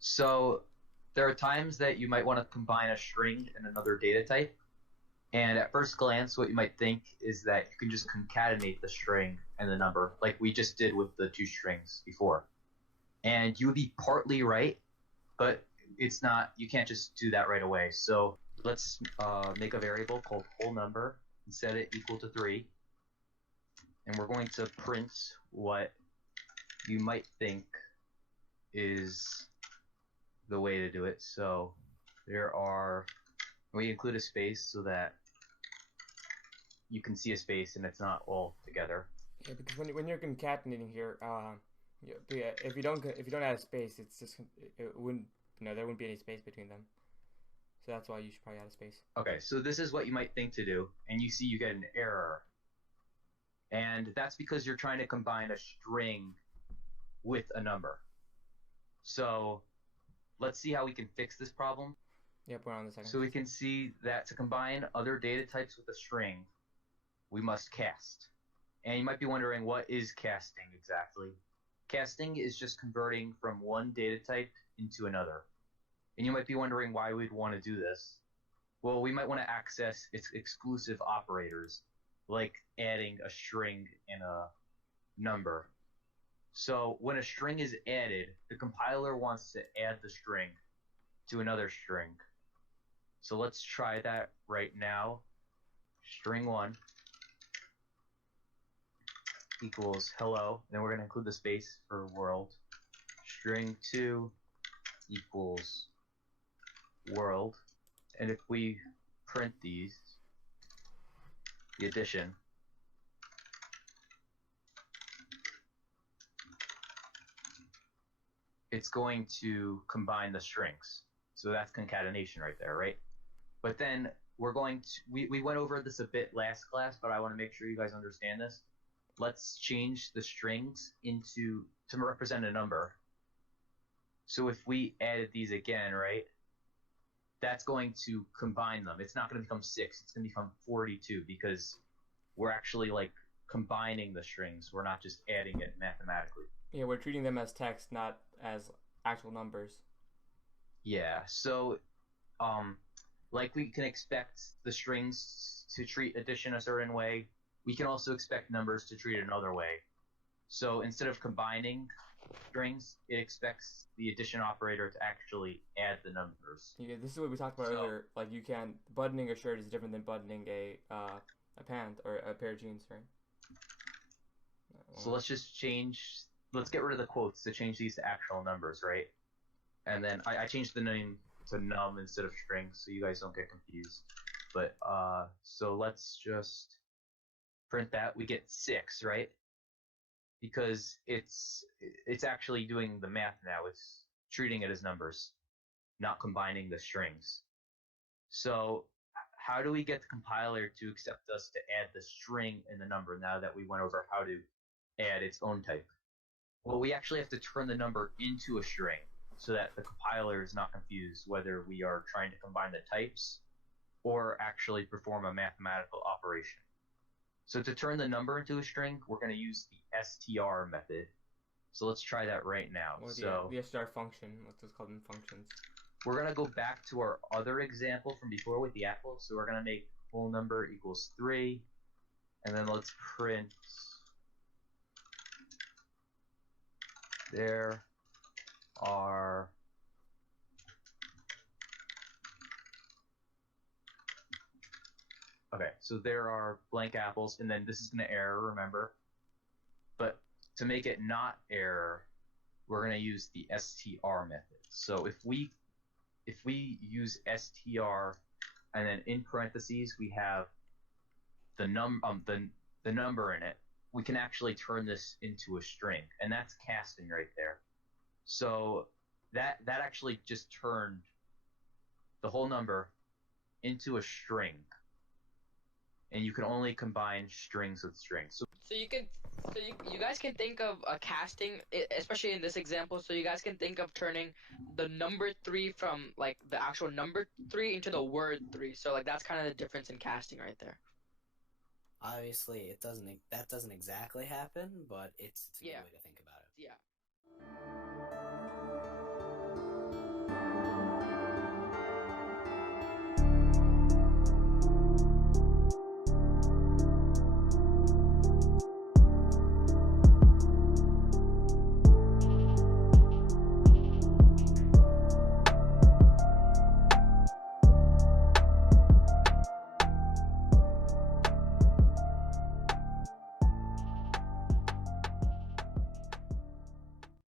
So there are times that you might want to combine a string and another data type. And at first glance, what you might think is that you can just concatenate the string and the number, like we just did with the two strings before. And you would be partly right, but it's not, you can't just do that right away. So let's make a variable called whole number and set it equal to 3. And we're going to print what you might think is the way to do it. So we include a space so that you can see a space and it's not all together. Yeah, because when you're concatenating here, yeah, if you don't add a space, it's just it wouldn't there wouldn't be any space between them. So that's why you should probably add a space. Okay, so this is what you might think to do, and you see you get an error. And that's because you're trying to combine a string with a number. So let's see how we can fix this problem. Yep, we're on the second. So we can see that to combine other data types with a string, we must cast. And you might be wondering, what is casting exactly? Casting is just converting from one data type into another. And you might be wondering why we'd want to do this. Well, we might want to access its exclusive operators, like adding a string and a number. So when a string is added, the compiler wants to add the string to another string. So let's try that right now. String 1 equals hello. Then we're going to include the space for world. String 2 equals world. And if we print these, the addition, it's going to combine the strings. So that's concatenation right there, right? But then we're going to, we went over this a bit last class, but I want to make sure you guys understand this. Let's change the strings to represent a number. So if we added these again, right, that's going to combine them. It's not going to become 6. It's going to become 42 because we're actually like combining the strings. We're not just adding it mathematically. Yeah, we're treating them as text, not as actual numbers. Yeah, so like we can expect the strings to treat addition a certain way, we can also expect numbers to treat another way. So instead of combining strings, it expects the addition operator to actually add the numbers. Yeah, this is what we talked about earlier. Like you can buttoning a shirt is different than buttoning a pant or a pair of jeans, right? So let's get rid of the quotes to change these to actual numbers, right? And then I changed the name to num instead of string so you guys don't get confused. But so let's just print that. We get 6, right? Because it's actually doing the math now. It's treating it as numbers, not combining the strings. So how do we get the compiler to accept us to add the string and the number now that we went over how to add its own type? Well, we actually have to turn the number into a string so that the compiler is not confused whether we are trying to combine the types or actually perform a mathematical operation. So to turn the number into a string, we're going to use the str method. So let's try that right now. Or the str function, what's called in functions. We're going to go back to our other example from before with the apple. So we're going to make whole number equals 3. And then let's print there are okay, so there are blank apples, and then this is going to error, remember. But to make it not error, we're going to use the str method. So if we use str and then in parentheses we have the number in it, we can actually turn this into a string, and that's casting right there. So that actually just turned the whole number into a string, and you can only combine strings with strings. You guys can think of a casting, especially in this example. So you guys can think of turning the number 3 from like the actual number 3 into the word 3. So like that's kind of the difference in casting right there. Obviously, that doesn't exactly happen, but it's a good way to think about it. Yeah.